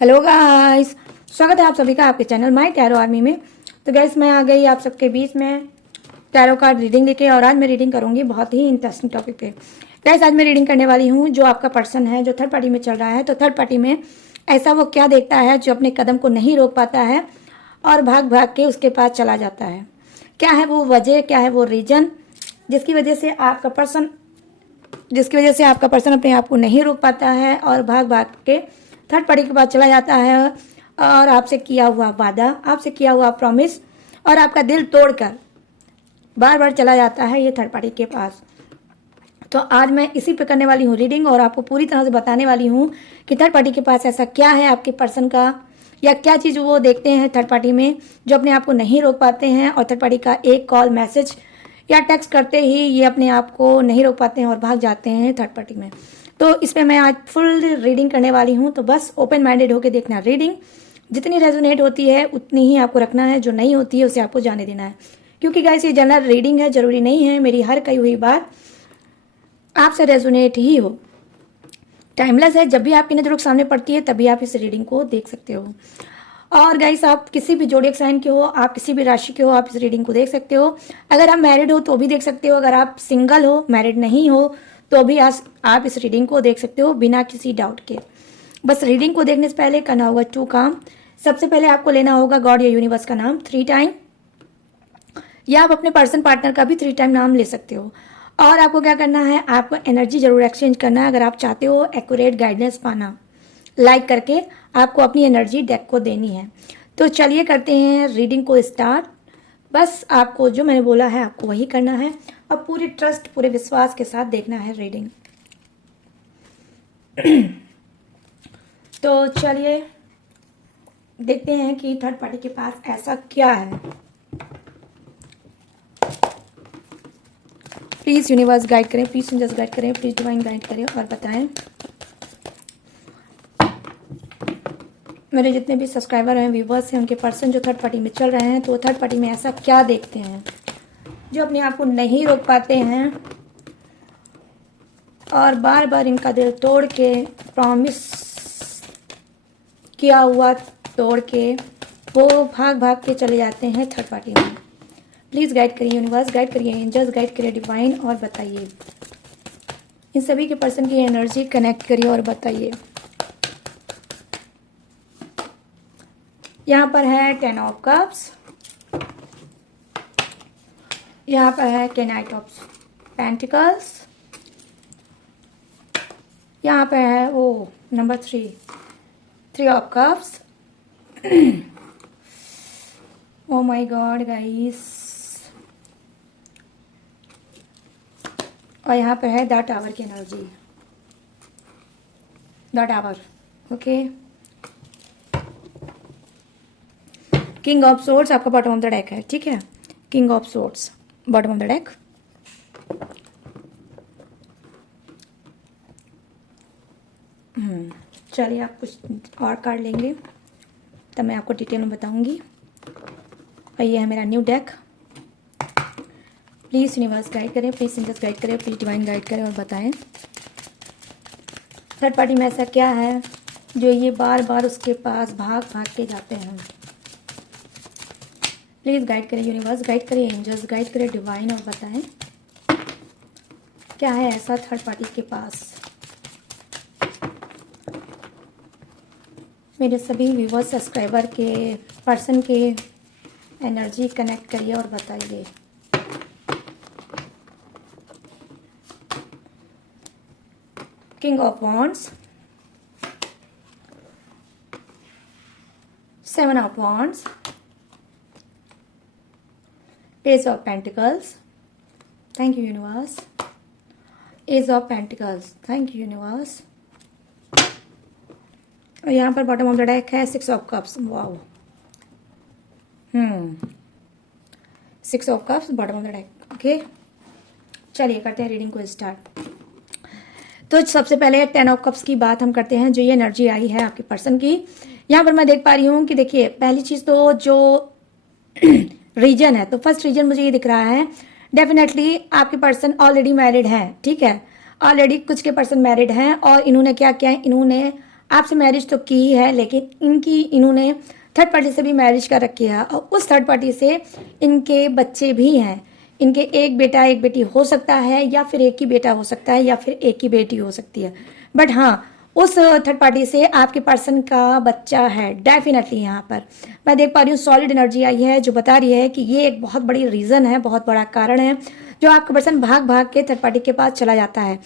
Hello guys, स्वागत है आप सभी का आपके चैनल माय टैरो आर्मी में। तो गाइस मैं आ गई आप सबके बीच में टैरो कार्ड रीडिंग लेके, और आज मैं रीडिंग करूंगी बहुत ही इंटरेस्टिंग टॉपिक पे। गाइस आज मैं रीडिंग करने वाली हूँ जो आपका पर्सन है जो थर्ड पार्टी में चल रहा है। तो थर्ड पार्टी में ऐसा वो क्या देखता है जो अपने कदम को नहीं रोक पाता है और भाग भाग के उसके पास चला जाता है। क्या है वो वजह, क्या है वो रीजन जिसकी वजह से आपका पर्सन अपने आप को नहीं रोक पाता है और भाग भाग के थर्ड पार्टी के पास चला जाता है और आपसे किया हुआ वादा, आपसे किया हुआ प्रॉमिस और आपका दिल तोड़कर बार बार चला जाता है ये थर्ड पार्टी के पास। तो आज मैं इसी पे करने वाली हूँ रीडिंग और आपको पूरी तरह से बताने वाली हूँ कि थर्ड पार्टी के पास ऐसा क्या है आपके पर्सन का, या क्या चीज़ वो देखते हैं थर्ड पार्टी में जो अपने आप को नहीं रोक पाते हैं, और थर्ड पार्टी का एक कॉल, मैसेज या टेक्स्ट करते ही ये अपने आप को नहीं रोक पाते हैं और भाग जाते हैं थर्ड पार्टी में। तो इस पर मैं आज फुल रीडिंग करने वाली हूँ। तो बस ओपन माइंडेड होकर देखना। रीडिंग जितनी रेजोनेट होती है उतनी ही आपको रखना है, जो नहीं होती है उसे आपको जाने देना है। क्योंकि गाइस ये जनरल रीडिंग है, जरूरी नहीं है मेरी हर कही हुई बात आपसे रेजोनेट ही हो। टाइमलेस है, जब भी आपकी नज़रों के सामने पड़ती है तभी आप इस रीडिंग को देख सकते हो। और गाइस आप किसी भी जोडिएक साइन के हो, आप किसी भी राशि के हो, आप इस रीडिंग को देख सकते हो। अगर आप मैरिड हो तो भी देख सकते हो, अगर आप सिंगल हो, मैरिड नहीं हो तो भी आप इस रीडिंग को देख सकते हो बिना किसी डाउट के। बस रीडिंग को देखने से पहले करना होगा 2 काम। सबसे पहले आपको लेना होगा गॉड या यूनिवर्स का नाम 3 टाइम, या आप अपने पर्सन पार्टनर का भी 3 टाइम नाम ले सकते हो। और आपको क्या करना है, आपको एनर्जी जरूर एक्सचेंज करना है अगर आप चाहते हो एक्यूरेट गाइडेंस पाना। लाइक करके आपको अपनी एनर्जी डेक को देनी है। तो चलिए करते हैं रीडिंग को स्टार्ट। बस आपको जो मैंने बोला है आपको वही करना है और पूरे ट्रस्ट, पूरे विश्वास के साथ देखना है रीडिंग। तो चलिए देखते हैं कि थर्ड पार्टी के पास ऐसा क्या है। प्लीज यूनिवर्स गाइड करें, प्लीज यूनिवर्स गाइड करें, प्लीज डिवाइन गाइड करें और बताएं मेरे जितने भी सब्सक्राइबर हैं, व्यूवर्स हैं, उनके पर्सन जो थर्ड पार्टी में चल रहे हैं तो थर्ड पार्टी में ऐसा क्या देखते हैं जो अपने आप को नहीं रोक पाते हैं और बार बार इनका दिल तोड़ के, प्रॉमिस किया हुआ तोड़ के वो भाग भाग के चले जाते हैं थर्ड पार्टी में। प्लीज़ गाइड करिए यूनिवर्स, गाइड करिए एंजल्स, गाइड करिए डिवाइन और बताइए इन सभी के पर्सन की एनर्जी कनेक्ट करिए और बताइए। यहाँ पर है 10 ऑफ कप्स, यहाँ पर है 10 नाइट ऑफ पेंटिकल्स, यहाँ पर है वो number 3 of cups. Oh my God guys. और यहाँ पर है द टावर की energy, the tower. Okay, king of swords आपका बॉटम ऑफ द डेक है, ठीक है। King of swords bottom of the deck. चलिए आप कुछ और कार्ड लेंगे तब मैं आपको डिटेल में बताऊंगी। और ये है मेरा new deck. Please universe guide करें, प्लीज़ एंजल्स गाइड करें, प्लीज़ डिवाइन गाइड करें और बताएं थर्ड पार्टी में ऐसा क्या है जो ये बार बार उसके पास भाग भाग के जाते हैं। प्लीज़ गाइड करें यूनिवर्स, गाइड करें एंजल्स, गाइड करें डिवाइन और बताएं क्या है ऐसा थर्ड पार्टी के पास। मेरे सभी व्यूवर्स, सब्सक्राइबर के पर्सन के एनर्जी कनेक्ट करिए और बताइए। King of wands, 7 of wands, ace of pentacles, thank you universe, ace of pentacles, thank you universe. और यहाँ पर बॉटम ऑफ द डेक है 6 of cups. Wow, 6 of cups bottom of the deck. Okay, चलिए करते हैं reading को start. तो सबसे पहले 10 ऑफ कप्स की बात हम करते हैं, जो ये एनर्जी आई है आपके पर्सन की। यहाँ पर मैं देख पा रही हूँ कि देखिए पहली चीज़ तो जो रीजन है, तो फर्स्ट रीजन मुझे ये दिख रहा है डेफिनेटली आपके पर्सन ऑलरेडी मैरिड हैं, ठीक है। ऑलरेडी कुछ के पर्सन मैरिड हैं और इन्होंने क्या किया है, इन्होंने आपसे मैरिज तो की ही है, लेकिन इन्होंने थर्ड पार्टी से भी मैरिज कर रखी है और उस थर्ड पार्टी से इनके बच्चे भी हैं। इनके एक बेटा एक बेटी हो सकता है, या फिर एक ही बेटा हो सकता है, या फिर एक ही बेटी हो सकती है। बट हाँ, उस थर्ड पार्टी से आपके पर्सन का बच्चा है डेफिनेटली। यहाँ पर मैं देख पा रही हूँ सॉलिड एनर्जी आई है जो बता रही है कि ये एक बहुत बड़ी रीज़न है, बहुत बड़ा कारण है जो आपका पर्सन भाग भाग के थर्ड पार्टी के पास चला जाता है।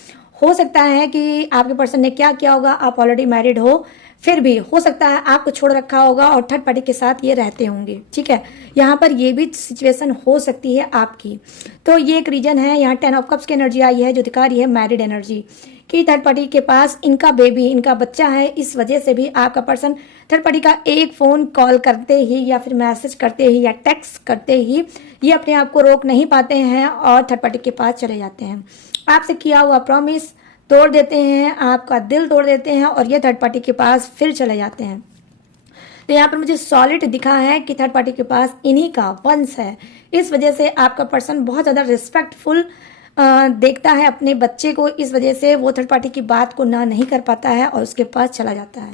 हो सकता है कि आपके पर्सन ने क्या किया होगा, आप ऑलरेडी मैरिड हो, फिर भी हो सकता है आपको छोड़ रखा होगा और थर्ड पार्टी के साथ ये रहते होंगे। ठीक है, यहाँ पर ये भी सिचुएशन हो सकती है आपकी। तो ये एक रीजन है। यहाँ 10 ऑफ कप्स की एनर्जी आई है जो दिखा रही है मैरिड एनर्जी कि थर्ड पार्टी के पास इनका बेबी, इनका बच्चा है। इस वजह से भी आपका पर्सन थर्ड पार्टी का एक फ़ोन कॉल करते ही या फिर मैसेज करते ही या टेक्स्ट करते ही ये अपने आप को रोक नहीं पाते हैं और थर्ड पार्टी के पास चले जाते हैं। आपसे किया हुआ प्रॉमिस तोड़ देते हैं, आपका दिल तोड़ देते हैं और ये थर्ड पार्टी के पास फिर चले जाते हैं। तो यहाँ पर मुझे सॉलिड दिखा है कि थर्ड पार्टी के पास इन्हीं का वंश है। इस वजह से आपका पर्सन बहुत ज़्यादा रिस्पेक्टफुल देखता है अपने बच्चे को। इस वजह से वो थर्ड पार्टी की बात को ना नहीं कर पाता है और उसके पास चला जाता है।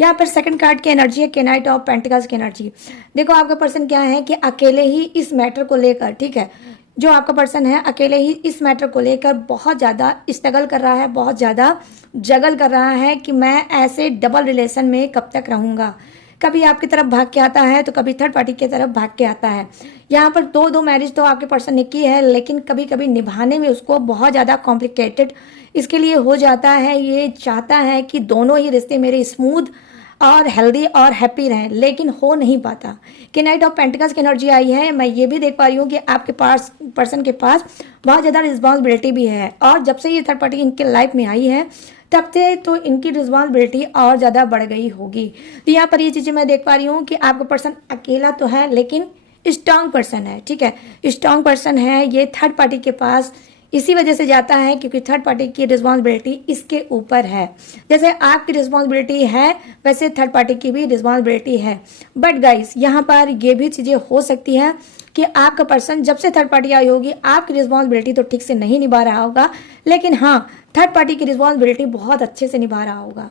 यहाँ पर सेकंड कार्ड की एनर्जी है नाइट ऑफ पेंटिकल्स की एनर्जी। देखो आपका पर्सन क्या है कि अकेले ही इस मैटर को लेकर, ठीक है, जो आपका पर्सन है अकेले ही इस मैटर को लेकर बहुत ज़्यादा स्ट्रगल कर रहा है, बहुत ज़्यादा जगल कर रहा है कि मैं ऐसे डबल रिलेशन में कब तक रहूँगा। कभी आपकी तरफ भाग के आता है तो कभी थर्ड पार्टी की तरफ भाग के आता है। यहाँ पर दो मैरिज तो आपके पर्सन ने की है, लेकिन कभी कभी निभाने में उसको बहुत ज़्यादा कॉम्प्लिकेटेड इसके लिए हो जाता है। ये चाहता है कि दोनों ही रिश्ते मेरे स्मूथ और हेल्दी और हैप्पी रहें, लेकिन हो नहीं पाता। कि नाइट ऑफ पेंटिकल्स की एनर्जी आई है। मैं ये भी देख पा रही हूँ कि आपके पास पर्सन के पास बहुत ज़्यादा रिस्पॉन्सिबिलिटी भी है और जब से ये थर्ड पार्टी इनके लाइफ में आई है तब से तो इनकी रिस्पॉन्सिबिलिटी और ज़्यादा बढ़ गई होगी। तो यहाँ पर ये चीज़ें मैं देख पा रही हूँ कि आपका पर्सन अकेला तो है लेकिन स्ट्रांग पर्सन है। ठीक है, स्ट्रांग पर्सन है। ये थर्ड पार्टी के पास इसी वजह से जाता है क्योंकि थर्ड पार्टी की रिस्पॉन्सिबिलिटी इसके ऊपर है। जैसे आपकी रिस्पॉन्सिबिलिटी है वैसे थर्ड पार्टी की भी रिस्पॉन्सिबिलिटी है। बट गाइस यहाँ पर ये भी चीज़ें हो सकती हैं कि आपका पर्सन जब से थर्ड पार्टी आई होगी आपकी रिस्पॉन्सिबिलिटी तो ठीक से नहीं निभा रहा होगा, लेकिन हाँ थर्ड पार्टी की रिस्पॉन्सिबिलिटी बहुत अच्छे से निभा रहा होगा।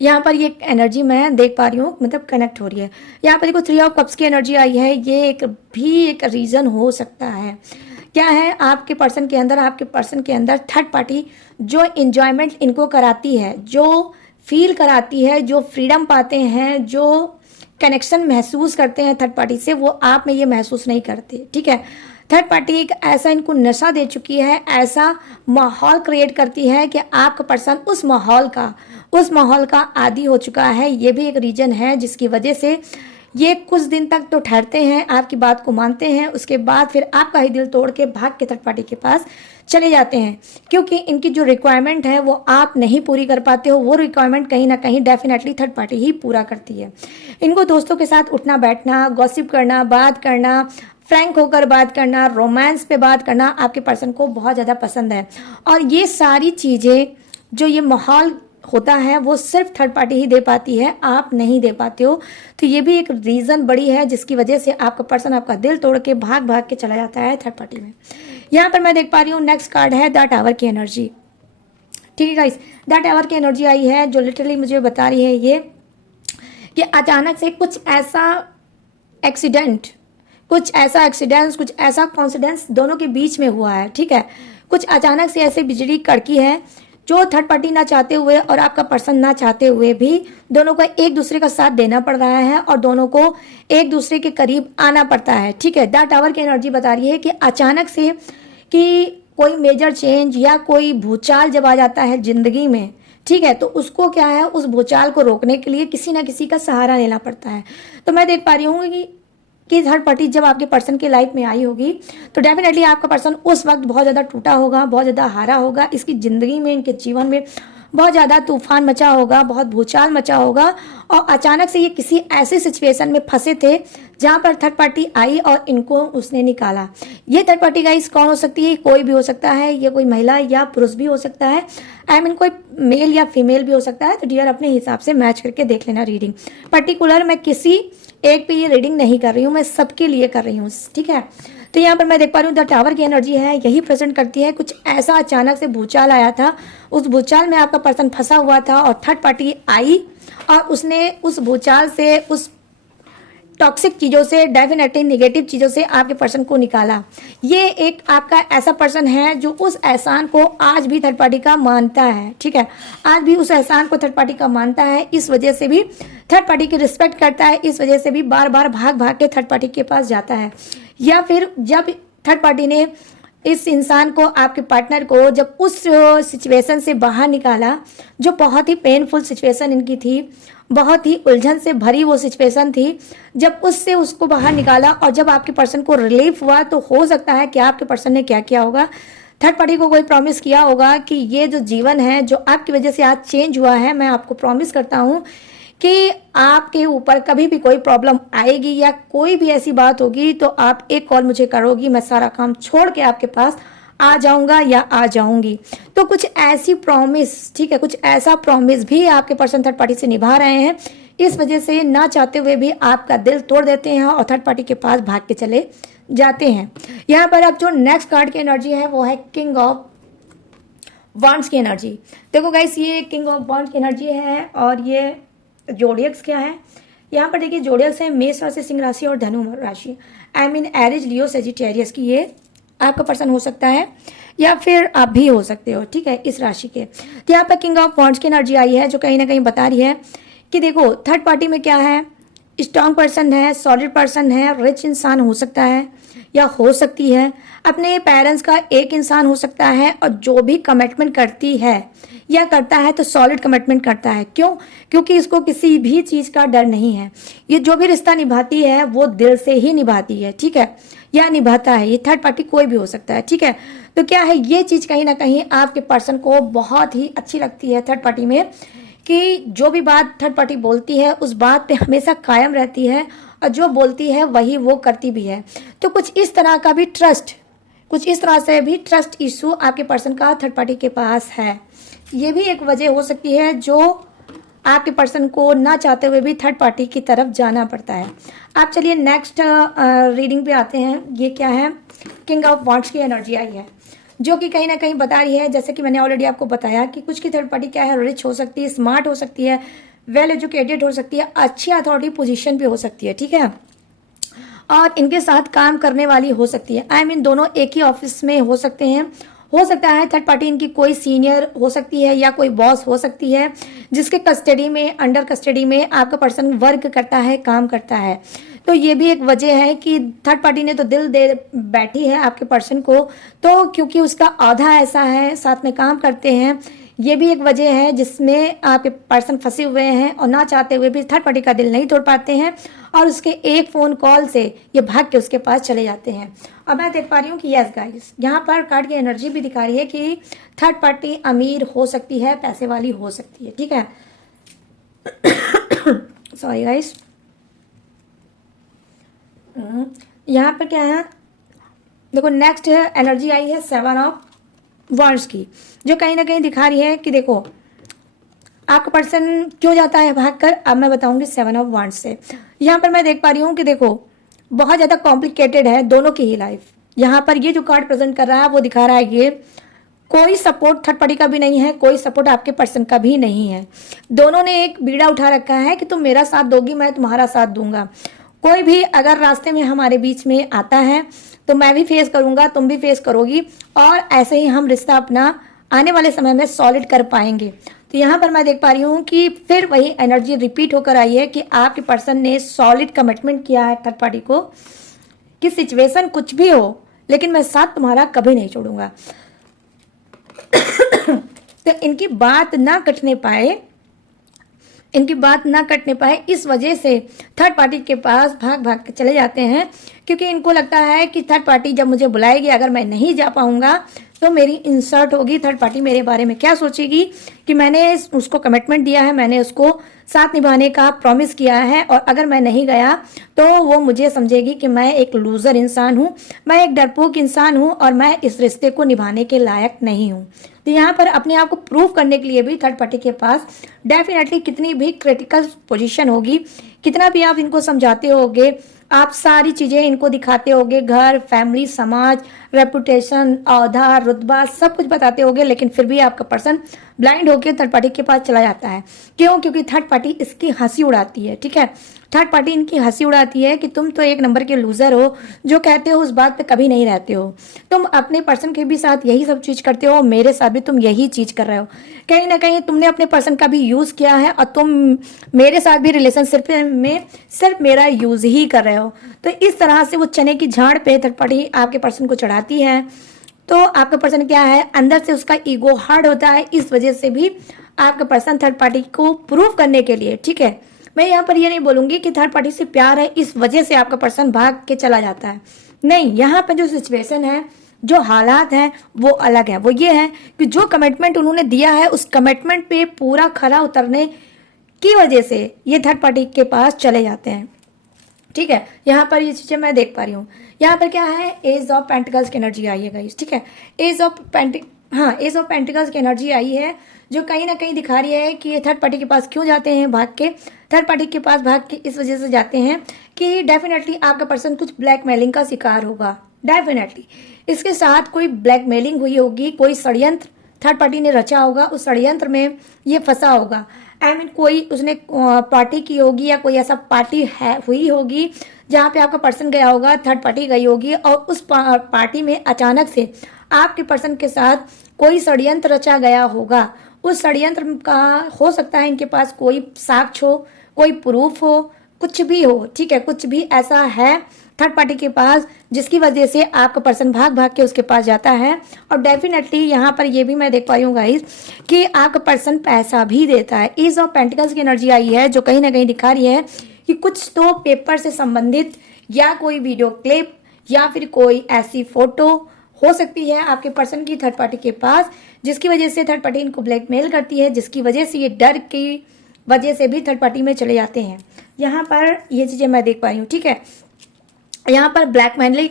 यहाँ पर ये एनर्जी मैं देख पा रही हूँ, मतलब कनेक्ट हो रही है। यहाँ पर देखो 3 ऑफ कप्स की एनर्जी आई है। ये एक रीज़न हो सकता है। क्या है, आपके पर्सन के अंदर थर्ड पार्टी जो इंजॉयमेंट इनको कराती है, जो फील कराती है, जो फ्रीडम पाते हैं, जो कनेक्शन महसूस करते हैं थर्ड पार्टी से, वो आप में ये महसूस नहीं करते। ठीक है, थर्ड पार्टी एक ऐसा इनको नशा दे चुकी है, ऐसा माहौल क्रिएट करती है कि आपका पर्सन उस माहौल का आदी हो चुका है। ये भी एक रीजन है जिसकी वजह से ये कुछ दिन तक तो ठहरते हैं, आपकी बात को मानते हैं, उसके बाद फिर आपका ही दिल तोड़ के भाग के थर्ड पार्टी के पास चले जाते हैं क्योंकि इनकी जो रिक्वायरमेंट है वो आप नहीं पूरी कर पाते हो। वो रिक्वायरमेंट कहीं ना कहीं डेफिनेटली थर्ड पार्टी ही पूरा करती है। इनको दोस्तों के साथ उठना बैठना, गॉसिप करना, बात करना, फ्रैंक होकर बात करना, रोमांस पे बात करना आपके पर्सन को बहुत ज़्यादा पसंद है। और ये सारी चीज़ें जो ये माहौल होता है वो सिर्फ थर्ड पार्टी ही दे पाती है, आप नहीं दे पाते हो। तो ये भी एक रीज़न बड़ी है जिसकी वजह से आपका पर्सन आपका दिल तोड़ के भाग भाग के चला जाता है थर्ड पार्टी में। यहाँ पर मैं देख पा रही हूँ नेक्स्ट कार्ड है द टावर की एनर्जी। ठीक है गाइस, द टावर की एनर्जी आई है जो लिटरली मुझे बता रही है ये कि अचानक से कुछ ऐसा एक्सीडेंट, कुछ ऐसा कॉन्सिडेंस दोनों के बीच में हुआ है। ठीक है, कुछ अचानक से ऐसे बिजली कड़की है जो थर्ड पार्टी ना चाहते हुए और आपका पर्सन ना चाहते हुए भी दोनों को एक दूसरे का साथ देना पड़ रहा है और दोनों को एक दूसरे के करीब आना पड़ता है। ठीक है, द टावर की एनर्जी बता रही है कि अचानक से कि कोई मेजर चेंज या कोई भूचाल जब आ जाता है जिंदगी में, ठीक है, तो उसको क्या है, उस भूचाल को रोकने के लिए किसी ना किसी का सहारा लेना पड़ता है। तो मैं देख पा रही हूँ कि थर्ड पार्टी जब आपके पर्सन की लाइफ में आई होगी तो डेफिनेटली आपका पर्सन उस वक्त बहुत ज़्यादा टूटा होगा, बहुत ज़्यादा हारा होगा। इसकी ज़िंदगी में, इनके जीवन में बहुत ज़्यादा तूफान मचा होगा, बहुत भूचाल मचा होगा और अचानक से ये किसी ऐसे सिचुएशन में फंसे थे जहाँ पर थर्ड पार्टी आई और इनको उसने निकाला। ये थर्ड पार्टी गाइस कौन हो सकती है? कोई भी हो सकता है, ये कोई महिला या पुरुष भी हो सकता है, आई मीन कोई मेल या फीमेल भी हो सकता है। तो डियर अपने हिसाब से मैच करके देख लेना रीडिंग। पर्टिकुलर मैं किसी एक पे ये रीडिंग नहीं कर रही हूँ, मैं सबके लिए कर रही हूँ। ठीक है, तो यहाँ पर मैं देख पा रही हूँ द टावर की एनर्जी है यही प्रेजेंट करती है कुछ ऐसा अचानक से भूचाल आया था, उस भूचाल में आपका पर्सन फंसा हुआ था और थर्ड पार्टी आई और उसने उस भूचाल से, उस टॉक्सिक चीज़ों से, डेफिनेटली नेगेटिव चीज़ों से आपके पर्सन को निकाला। ये एक आपका ऐसा पर्सन है जो उस एहसान को आज भी थर्ड पार्टी का मानता है, ठीक है, आज भी उस एहसान को थर्ड पार्टी का मानता है, इस वजह से भी थर्ड पार्टी की रिस्पेक्ट करता है, इस वजह से भी बार बार भाग भाग के थर्ड पार्टी के पास जाता है। या फिर जब थर्ड पार्टी ने इस इंसान को, आपके पार्टनर को, जब उस सिचुएशन से बाहर निकाला जो बहुत ही पेनफुल सिचुएशन इनकी थी, बहुत ही उलझन से भरी वो सिचुएशन थी, जब उससे उसको बाहर निकाला और जब आपके पर्सन को रिलीफ हुआ, तो हो सकता है कि आपके पर्सन ने क्या किया होगा, थर्ड पार्टी को कोई प्रॉमिस किया होगा कि ये जो जीवन है जो आपकी वजह से आज चेंज हुआ है, मैं आपको प्रॉमिस करता हूँ कि आपके ऊपर कभी भी कोई प्रॉब्लम आएगी या कोई भी ऐसी बात होगी तो आप एक कॉल मुझे करोगी, मैं सारा काम छोड़ के आपके पास आ जाऊंगा या आ जाऊंगी। तो कुछ ऐसी प्रॉमिस, ठीक है, कुछ ऐसा प्रॉमिस भी आपके पर्सन थर्ड पार्टी से निभा रहे हैं, इस वजह से ना चाहते हुए भी आपका दिल तोड़ देते हैं और थर्ड पार्टी के पास भाग के चले जाते हैं। यहाँ पर अब जो नेक्स्ट कार्ड की एनर्जी है वो है किंग ऑफ वांड्स की एनर्जी। देखो गाइस, ये किंग ऑफ वांड्स की एनर्जी है और ये जोडियक्स क्या है, यहाँ पर देखिए जोडियक्स है मेष राशि, सिंह राशि और धनु राशि, आई मीन एरिज, लियो, सेजिटेरियस की ये आपका पर्सन हो सकता है या फिर आप भी हो सकते हो, ठीक है, इस राशि के। तो यहाँ पर किंग ऑफ वांड्स की एनर्जी आई है जो कहीं ना कहीं बता रही है कि देखो थर्ड पार्टी में क्या है, स्ट्रॉन्ग पर्सन है, सॉलिड पर्सन है, रिच इंसान हो सकता है या हो सकती है, अपने पेरेंट्स का एक इंसान हो सकता है और जो भी कमिटमेंट करती है या करता है तो सॉलिड कमिटमेंट करता है। क्यों? क्योंकि इसको किसी भी चीज़ का डर नहीं है, ये जो भी रिश्ता निभाती है वो दिल से ही निभाती है, ठीक है, या निभाता है, ये थर्ड पार्टी कोई भी हो सकता है, ठीक है। तो क्या है, ये चीज़ कहीं ना कहीं आपके पर्सन को बहुत ही अच्छी लगती है थर्ड पार्टी में कि जो भी बात थर्ड पार्टी बोलती है उस बात पे हमेशा कायम रहती है और जो बोलती है वही वो करती भी है। तो कुछ इस तरह का भी ट्रस्ट, कुछ इस तरह से भी ट्रस्ट इशू आपके पर्सन का थर्ड पार्टी के पास है। ये भी एक वजह हो सकती है जो आपके पर्सन को ना चाहते हुए भी थर्ड पार्टी की तरफ जाना पड़ता है। आप चलिए नेक्स्ट रीडिंग पे आते हैं। ये क्या है, किंग ऑफ वांड्स की एनर्जी आई है जो कि कहीं ना कहीं बता रही है, जैसे कि मैंने ऑलरेडी आपको बताया कि कुछ की थर्ड पार्टी क्या है, रिच हो सकती है, स्मार्ट हो सकती है, वेल एजुकेटेड हो सकती है, अच्छी अथॉरिटी पोजीशन पे हो सकती है, ठीक है, और इनके साथ काम करने वाली हो सकती है। आई मीन दोनों एक ही ऑफिस में हो सकते हैं, हो सकता है थर्ड पार्टी इनकी कोई सीनियर हो सकती है या कोई बॉस हो सकती है जिसके कस्टडी में, अंडर कस्टडी में आपका पर्सन वर्क करता है, काम करता है। तो ये भी एक वजह है कि थर्ड पार्टी ने तो दिल दे बैठी है आपके पर्सन को, तो क्योंकि उसका आधा ऐसा है, साथ में काम करते हैं, ये भी एक वजह है जिसमें आपके पर्सन फंसे हुए हैं और ना चाहते हुए भी थर्ड पार्टी का दिल नहीं तोड़ पाते हैं और उसके एक फ़ोन कॉल से ये भाग के उसके पास चले जाते हैं। अब मैं देख पा रही हूँ कि यस गाइस, यहाँ पर कार्ड की एनर्जी भी दिखा रही है कि थर्ड पार्टी अमीर हो सकती है, पैसे वाली हो सकती है, ठीक है। सॉरी गाइस, यहाँ पर क्या है, देखो नेक्स्ट एनर्जी आई है 7 ऑफ वांड्स की जो कहीं ना कहीं दिखा रही है कि देखो आपका पर्सन क्यों जाता है भागकर, अब मैं बताऊंगी 7 ऑफ वांड्स से। यहाँ पर मैं देख पा रही हूँ कि देखो बहुत ज़्यादा कॉम्प्लिकेटेड है दोनों की ही लाइफ। यहाँ पर ये जो कार्ड प्रेजेंट कर रहा है वो दिखा रहा है ये कोई सपोर्ट थर्ड पार्टी का भी नहीं है, कोई सपोर्ट आपके पर्सन का भी नहीं है। दोनों ने एक बीड़ा उठा रखा है कि तुम मेरा साथ दोगी, मैं तुम्हारा साथ दूंगा। कोई भी अगर रास्ते में हमारे बीच में आता है तो मैं भी फेस करूंगा, तुम भी फेस करोगी और ऐसे ही हम रिश्ता अपना आने वाले समय में सॉलिड कर पाएंगे। तो यहाँ पर मैं देख पा रही हूँ कि फिर वही एनर्जी रिपीट होकर आई है कि आपके पर्सन ने सॉलिड कमिटमेंट किया है थर्ड पार्टी को कि सिचुएशन कुछ भी हो लेकिन मैं साथ तुम्हारा कभी नहीं छोड़ूंगा। तो इनकी बात ना कटने पाए, इनकी बात ना कटने पाए इस वजह से थर्ड पार्टी के पास भाग भाग के चले जाते हैं क्योंकि इनको लगता है कि थर्ड पार्टी जब मुझे बुलाएगी अगर मैं नहीं जा पाऊंगा तो मेरी इंसल्ट होगी, थर्ड पार्टी मेरे बारे में क्या सोचेगी कि मैंने उसको कमिटमेंट दिया है, मैंने उसको साथ निभाने का प्रॉमिस किया है और अगर मैं नहीं गया तो वो मुझे समझेगी कि मैं एक लूजर इंसान हूँ, मैं एक डरपोक इंसान हूँ और मैं इस रिश्ते को निभाने के लायक नहीं हूँ। तो यहाँ पर अपने आप को प्रूव करने के लिए भी थर्ड पार्टी के पास डेफिनेटली कितनी भी क्रिटिकल पोजीशन होगी, कितना भी आप इनको समझाते होगे, आप सारी चीजें इनको दिखाते होगे, घर, फैमिली, समाज, रेपुटेशन, औहदा, रुतबा, सब कुछ बताते होगे, लेकिन फिर भी आपका पर्सन ब्लाइंड होकर थर्ड पार्टी के पास चला जाता है। क्यों? क्योंकि थर्ड पार्टी इसकी हंसी उड़ाती है। ठीक है, थर्ड पार्टी इनकी हंसी उड़ाती है कि तुम तो एक नंबर के लूजर हो, जो कहते हो उस बात पे कभी नहीं रहते हो। तुम अपने पर्सन के भी साथ यही सब चीज करते हो, मेरे साथ भी तुम यही चीज कर रहे हो। कहीं ना कहीं तुमने अपने पर्सन का भी यूज किया है और तुम मेरे साथ भी रिलेशनशिप में सिर्फ मेरा यूज ही कर रहे हो। तो इस तरह से वो चने की झाड़ पे थर्ड पार्टी आपके पर्सन को चढ़ाती है। तो आपका पर्सन क्या है, अंदर से उसका ईगो हार्ड होता है। इस वजह से भी आपका पर्सन थर्ड पार्टी को प्रूव करने के लिए, ठीक है, मैं यहाँ पर ये नहीं बोलूंगी कि थर्ड पार्टी से प्यार है इस वजह से आपका पर्सन भाग के चला जाता है। नहीं, यहाँ पर जो सिचुएशन है, जो हालात हैं, वो अलग है। वो ये है कि जो कमिटमेंट उन्होंने दिया है, उस कमिटमेंट पे पूरा खरा उतरने की वजह से ये थर्ड पार्टी के पास चले जाते हैं। ठीक है, यहाँ पर ये चीजें मैं देख पा रही हूँ। यहाँ पर क्या है, एज ऑफ पेंटिकल्स की एनर्जी आई है गाइस। ठीक है, एज ऑफ पेंटिकल्स की एनर्जी आई है, जो कहीं ना कहीं दिखा रही है कि ये थर्ड पार्टी के पास क्यों जाते हैं भाग के। थर्ड पार्टी के पास भाग के इस वजह से जाते हैं कि डेफिनेटली आपका पर्सन कुछ ब्लैकमेलिंग का शिकार होगा। डेफिनेटली इसके साथ कोई ब्लैकमेलिंग हुई होगी, कोई षड्यंत्र थर्ड पार्टी ने रचा होगा, उस षड्यंत्र में ये फंसा होगा। कोई उसने पार्टी की होगी या कोई ऐसा पार्टी है हुई होगी जहाँ पे आपका पर्सन गया होगा, थर्ड पार्टी गई होगी और उस पार्टी में अचानक से आपके पर्सन के साथ कोई षड्यंत्र रचा गया होगा। उस षड्यंत्र का हो सकता है इनके पास कोई साक्ष्य हो, कोई प्रूफ हो, कुछ भी हो। ठीक है, कुछ भी ऐसा है थर्ड पार्टी के पास जिसकी वजह से आपका पर्सन भाग भाग के उसके पास जाता है। और डेफिनेटली यहाँ पर ये भी मैं देख पाई हूँ गाइस कि आपका पर्सन पैसा भी देता है। एज ऑफ पेंटिकल्स की एनर्जी आई है, जो कहीं ना कहीं दिखा रही है कि कुछ तो पेपर से संबंधित या कोई वीडियो क्लिप या फिर कोई ऐसी फोटो हो सकती है आपके पर्सन की थर्ड पार्टी के पास, जिसकी वजह से थर्ड पार्टी इनको ब्लैकमेल करती है, जिसकी वजह से ये डर की वजह से भी थर्ड पार्टी में चले जाते हैं। यहाँ पर ये चीजें मैं देख पाई हूँ। ठीक है, यहाँ पर ब्लैकमेलिंग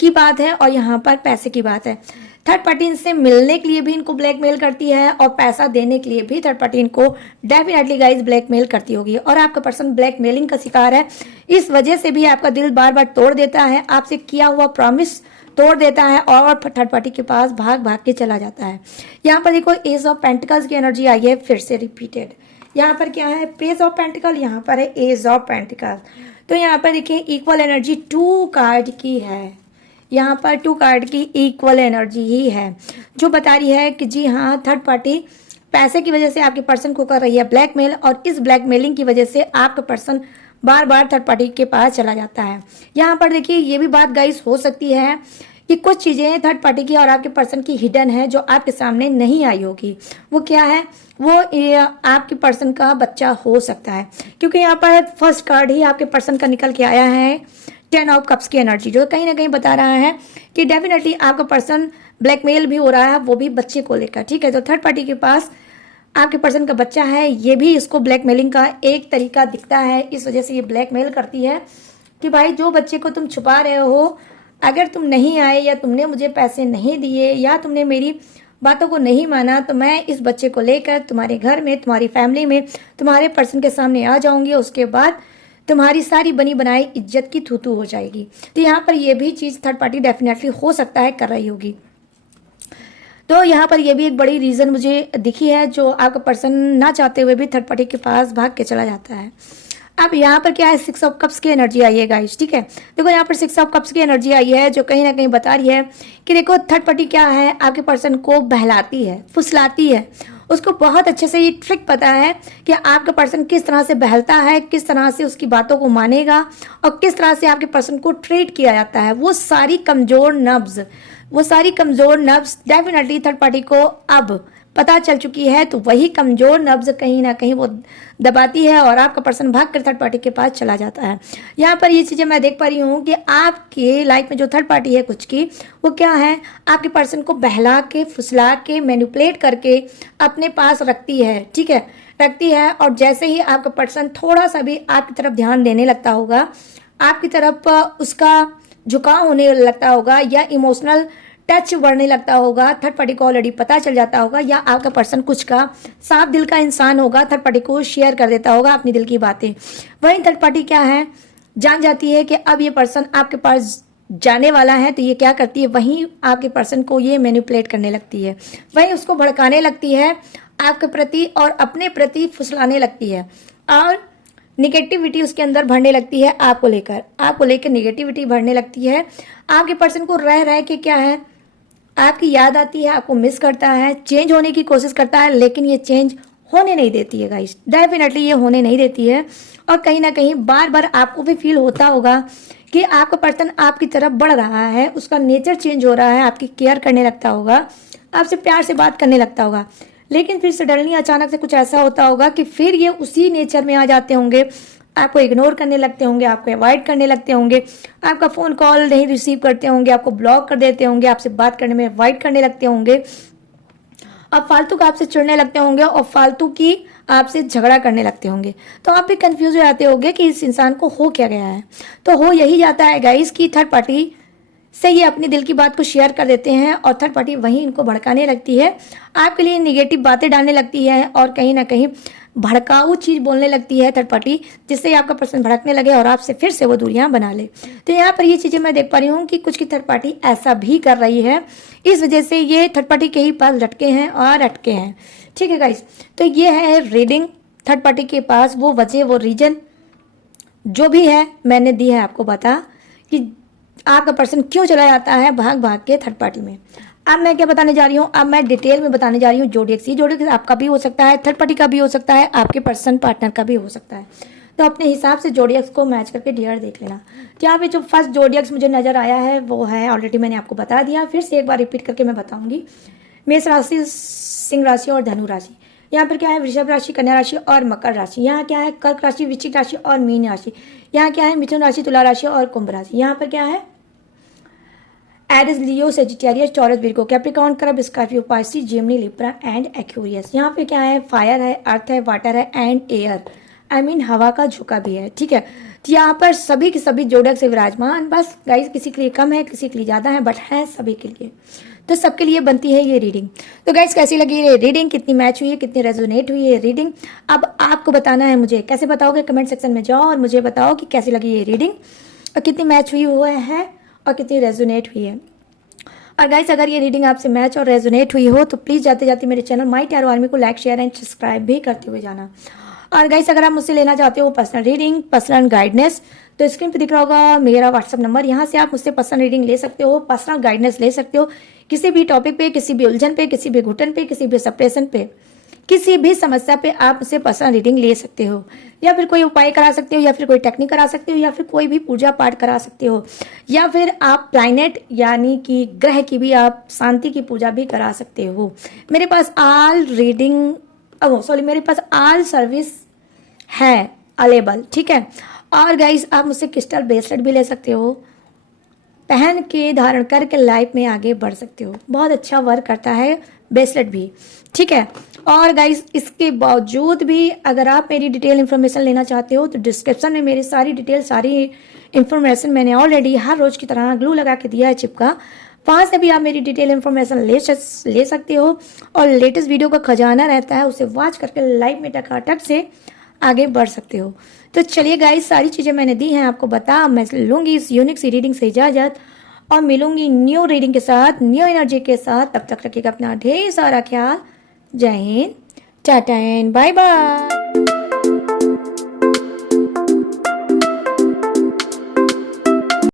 की बात है और यहाँ पर पैसे की बात है। थर्ड पार्टी इनसे मिलने के लिए भी इनको ब्लैकमेल करती है और पैसा देने के लिए भी थर्ड पार्टी इनको डेफिनेटली गाइस ब्लैकमेल करती होगी। और आपका पर्सन ब्लैकमेलिंग का शिकार है, इस वजह से भी आपका दिल बार बार तोड़ देता है, आपसे किया हुआ प्रॉमिस तोड़ देता है और थर्ड पार्टी के पास भाग भाग के चला जाता है। यहाँ पर देखो एज ऑफ पेंटिकल्स की एनर्जी आई है, फिर से रिपीटेड। यहाँ पर क्या है, पेज ऑफ पेंटिकल, यहाँ पर है एज ऑफ पेंटिकल। तो यहाँ पर देखिए इक्वल एनर्जी 2 कार्ड की है। यहाँ पर 2 कार्ड की इक्वल एनर्जी ही है, जो बता रही है कि जी हाँ, थर्ड पार्टी पैसे की वजह से आपके पर्सन को कर रही है ब्लैकमेल और इस ब्लैकमेलिंग की वजह से आपका पर्सन बार बार थर्ड पार्टी के पास चला जाता है। यहाँ पर देखिए ये भी बात गाइस हो सकती है कि कुछ चीजें थर्ड पार्टी की और आपके पर्सन की हिडन है जो आपके सामने नहीं आई होगी। वो क्या है, वो आपके पर्सन का बच्चा हो सकता है, क्योंकि यहाँ पर फर्स्ट कार्ड ही आपके पर्सन का निकल के आया है, 10 ऑफ कप्स की एनर्जी, जो कहीं ना कहीं बता रहा है कि डेफिनेटली आपका पर्सन ब्लैकमेल भी हो रहा है, वो भी बच्चे को लेकर। ठीक है, तो थर्ड पार्टी के पास आपके पर्सन का बच्चा है, ये भी इसको ब्लैकमेलिंग का एक तरीका दिखता है। इस वजह से ये ब्लैकमेल करती है कि भाई जो बच्चे को तुम छुपा रहे हो, अगर तुम नहीं आए या तुमने मुझे पैसे नहीं दिए या तुमने मेरी बातों को नहीं माना, तो मैं इस बच्चे को लेकर तुम्हारे घर में, तुम्हारी फैमिली में, तुम्हारे पर्सन के सामने आ जाऊंगी। उसके बाद तुम्हारी सारी बनी बनाई इज्जत की थू-थू हो जाएगी। तो यहाँ पर यह भी चीज थर्ड पार्टी डेफिनेटली हो सकता है कर रही होगी। तो यहाँ पर यह भी एक बड़ी रीजन मुझे दिखी है, जो आपका पर्सन ना चाहते हुए भी थर्ड पार्टी के पास भाग के चला जाता है। अब यहाँ पर क्या है, 6 ऑफ कप्स की एनर्जी आई है गाइस। ठीक है, देखो यहाँ पर 6 ऑफ कप्स की एनर्जी आई है, जो कहीं ना कहीं बता रही है कि देखो थर्ड पार्टी क्या है, आपके पर्सन को बहलाती है, फुसलाती है। उसको बहुत अच्छे से ये ट्रिक पता है कि आपका पर्सन किस तरह से बहलता है, किस तरह से उसकी बातों को मानेगा और किस तरह से आपके पर्सन को ट्रीट किया जाता है। वो सारी कमजोर नब्ज डेफिनेटली थर्ड पार्टी को अब पता चल चुकी है, तो वही कमजोर नब्ज कहीं ना कहीं वो दबाती है और आपका पर्सन भाग कर थर्ड पार्टी के पास चला जाता है। यहाँ पर ये चीजें मैं देख पा रही हूँ कि आपके लाइफ में जो थर्ड पार्टी है कुछ की, वो क्या है, आपके पर्सन को बहला के, फुसला के, मैनिपुलेट करके अपने पास रखती है। ठीक है, रखती है। और जैसे ही आपका पर्सन थोड़ा सा भी आपकी तरफ ध्यान देने लगता होगा, आपकी तरफ उसका झुकाव होने लगता होगा या इमोशनल टच बढ़ने लगता होगा, थर्ड पार्टी को ऑलरेडी पता चल जाता होगा, या आपका पर्सन कुछ का साफ दिल का इंसान होगा, थर्ड पार्टी को शेयर कर देता होगा अपनी दिल की बातें। वहीं थर्ड पार्टी क्या है, जान जाती है कि अब ये पर्सन आपके पास जाने वाला है, तो ये क्या करती है, वहीं आपके पर्सन को ये मैनिपुलेट करने लगती है, वहीं उसको भड़काने लगती है आपके प्रति और अपने प्रति फुसलाने लगती है और निगेटिविटी उसके अंदर भरने लगती है आपको लेकर निगेटिविटी भरने लगती है। आपके पर्सन को रह के क्या है, आपकी याद आती है, आपको मिस करता है, चेंज होने की कोशिश करता है, लेकिन ये चेंज होने नहीं देती है गाइस, डेफिनेटली ये होने नहीं देती है। और कहीं ना कहीं बार बार आपको भी फील होता होगा कि आपका पर्सन आपकी तरफ बढ़ रहा है, उसका नेचर चेंज हो रहा है, आपकी केयर करने लगता होगा, आपसे प्यार से बात करने लगता होगा, लेकिन फिर सडनली अचानक से कुछ ऐसा होता होगा कि फिर ये उसी नेचर में आ जाते होंगे, आपको इग्नोर करने लगते होंगे, आपको अवॉइड करने लगते होंगे, आपका फ़ोन कॉल नहीं रिसीव करते होंगे, आपको ब्लॉक कर देते होंगे, आपसे बात करने में अवॉइड करने लगते होंगे, अब फालतू का आपसे चिढ़ने लगते होंगे और फालतू की आपसे झगड़ा करने लगते होंगे। तो आप भी कंफ्यूज हो जाते होंगे कि इस इंसान को हो क्या गया है। तो हो यही जाता है गाइस कि थर्ड पार्टी से ये अपने दिल की बात को शेयर कर देते हैं और थर्ड पार्टी वहीं इनको भड़काने लगती है, आपके लिए नेगेटिव बातें डालने लगती है और कहीं ना कहीं भड़काऊ चीज बोलने लगती है थर्ड पार्टी, जिससे आपका पर्सन भड़कने लगे और आपसे फिर से वो दूरियां बना ले। तो यहाँ पर ये चीजें मैं देख पा रही हूँ कि कुछ की थर्ड पार्टी ऐसा भी कर रही है, इस वजह से ये थर्ड पार्टी के ही पास लटके हैं और अटके हैं। ठीक है गाइस, तो ये है रीडिंग थर्ड पार्टी के पास, वो वजह वो रीजन जो भी है मैंने दी है आपको बता कि आपका पर्सन क्यों चला जाता है भाग भाग के थर्ड पार्टी में। अब मैं क्या बताने जा रही हूँ, अब मैं डिटेल में बताने जा रही हूँ जोडियक्स। ये जोडियक्स आपका भी हो सकता है, थर्ड पार्टी का भी हो सकता है, आपके पर्सन पार्टनर का भी हो सकता है। तो अपने हिसाब से जोडियक्स को मैच करके डियर देख लेना। तो यहाँ पे जो फर्स्ट जोडियक्स मुझे नजर आया है वो है, ऑलरेडी मैंने आपको बता दिया, फिर से एक बार रिपीट करके मैं बताऊंगी। मेष राशि, सिंह राशि और धनु राशि। यहाँ पर क्या है, वृषभ राशि, कन्या राशि और मकर राशि। यहाँ क्या है, कर्क राशि, वृश्चिक राशि और मीन राशि। यहाँ क्या है, मिथुन राशि, तुला राशि और कुंभ राशि। यहाँ पर क्या है, एरिस, लियो, सेजिटेरियस, टॉरस, विर्गो, कैप्रिकॉर्न, करब, Scorpio, Pisces, Gemini, Libra and Aquarius. यहाँ पे क्या है, फायर है, अर्थ है, वाटर है एंड एयर, आई मीन हवा का झोंका भी है। ठीक है, तो यहाँ पर सभी के सभी जोड़क से विराजमान, बस गाइस किसी के लिए कम है, किसी के लिए ज़्यादा है, बट है सभी के लिए, तो सबके लिए बनती है ये रीडिंग। तो गाइस कैसी लगी ये रीडिंग, कितनी मैच हुई है, कितनी रेजोनेट हुई है रीडिंग, अब आपको बताना है मुझे। कैसे बताओगे, कमेंट सेक्शन में जाओ और मुझे बताओ कि कैसी लगी ये रीडिंग और कितनी मैच हुई हुआ है और कितनी रेजोनेट हुई है। और गाइस अगर ये रीडिंग आपसे मैच और रेजोनेट हुई हो तो प्लीज़ जाते जाते मेरे चैनल माई टैरो आर्मी को लाइक, शेयर एंड सब्सक्राइब भी करते हुए जाना। और गाइस अगर आप मुझसे लेना चाहते हो पर्सनल रीडिंग, पर्सनल गाइडेंस, तो स्क्रीन पे दिख रहा होगा मेरा व्हाट्सअप नंबर, यहाँ से आप मुझसे पर्सनल रीडिंग ले सकते हो, पर्सनल गाइडेंस ले सकते हो, किसी भी टॉपिक पे, किसी भी उलझन पे, किसी भी घुटन पे, किसी भी सेपरेशन पे, किसी भी समस्या पे आप मुझसे पर्सनल रीडिंग ले सकते हो, या फिर कोई उपाय करा सकते हो, या फिर कोई टेक्निक करा सकते हो, या फिर कोई भी पूजा पाठ करा सकते हो, या फिर आप प्लैनेट यानी कि ग्रह की भी आप शांति की पूजा भी करा सकते हो। मेरे पास ऑल रीडिंग मेरे पास ऑल सर्विस है अवेलेबल। ठीक है, और गाइस आप मुझसे क्रिस्टल ब्रेसलेट भी ले सकते हो, पहन के धारण करके लाइफ में आगे बढ़ सकते हो, बहुत अच्छा वर्क करता है ब्रेसलेट भी। ठीक है, और गाइस इसके बावजूद भी अगर आप मेरी डिटेल इन्फॉर्मेशन लेना चाहते हो तो डिस्क्रिप्शन में मेरी सारी डिटेल, सारी इन्फॉर्मेशन मैंने ऑलरेडी हर रोज की तरह ग्लू लगा के दिया है चिपका, वहाँ से भी आप मेरी डिटेल इन्फॉर्मेशन ले सकते हो और लेटेस्ट वीडियो का खजाना रहता है, उसे वॉच करके लाइव में टकाटक से आगे बढ़ सकते हो। तो चलिए गाइस सारी चीज़ें मैंने दी हैं आपको बता, मैं लूँगी इस यूनिक सी रीडिंग से इजाज़त और मिलूंगी न्यू रीडिंग के साथ, न्यू एनर्जी के साथ। तब तक रखिएगा अपना ढेर सारा ख्याल। जय Hind, tata and bye bye.